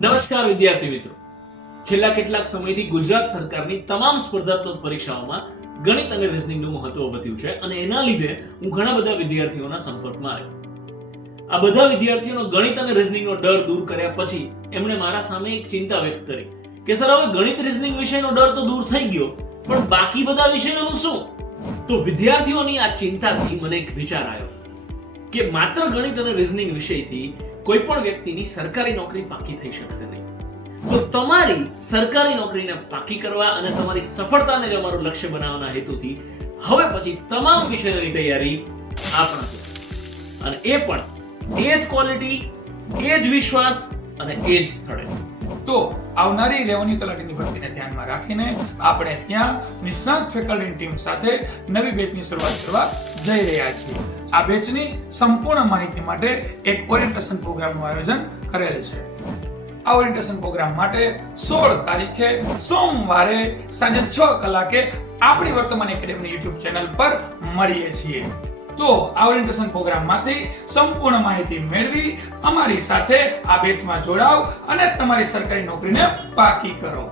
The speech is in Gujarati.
નમસ્કાર વિદ્યાર્થી મિત્રો, છેલ્લા કેટલાક સમયથી ગુજરાત સરકારની તમામ સ્પર્ધાત્મક પરીક્ષાઓમાં ગણિત અને રીઝનિંગનું મહત્વ વધ્યું છે અને એના લીધે હું ઘણા બધા વિદ્યાર્થીઓના સંપર્કમાં આવ્યો. આ બધા વિદ્યાર્થીઓનો ગણિત અને રીઝનિંગનો ડર દૂર કર્યા પછી એમણે મારા સામે એક ચિંતા વ્યક્ત કરી કે સર, હવે ગણિત રીઝનિંગ વિષયનો ડર તો દૂર થઈ ગયો, પણ બાકી બધા વિષયોનું શું? તો વિદ્યાર્થીઓની આ ચિંતાથી મને એક વિચાર આવ્યો કે માત્ર ગણિત અને રીઝનિંગ વિષયથી કોઈ પણ વ્યક્તિની સરકારી નોકરી પાકી થઈ શકશે નહીં. તો તમારી સરકારી નોકરીને પાકી કરવા અને તમારી સફળતાને જ અમારું લક્ષ્ય બનાવવાના હેતુથી હવે પછી તમામ વિષયોની તૈયારી આપણા છે, અને એ પણ એ જ ક્વોલિટી, એ જ વિશ્વાસ અને એ જ સ્થળે. તો આવનારી રેવન્યુ તલાટીની ભરતીને ધ્યાનમાં રાખીને આપણે ત્યાં નિષ્ણાત ફેકલ્ટી ટીમ સાથે નવી બેચની શરૂઆત કરવા જઈ રહ્યા છીએ. આ બેચની સંપૂર્ણ માહિતી માટે એક ઓરિએન્ટેશન પ્રોગ્રામનું આયોજન કરેલ છે. આ ઓરિએન્ટેશન પ્રોગ્રામ માટે 16 તારીખે સોમવારે સાંજે 6 કલાકે આપણી વર્તમાન એકેડેમી યુટ્યુબ ચેનલ પર મળીએ છીએ. તો આ ઓરિએન્ટેશન પ્રોગ્રામમાંથી સંપૂર્ણ માહિતી મેળવી અમારી સાથે આ બેચમાં જોડાઓ અને તમારી સરકારી નોકરીને પાકી કરો.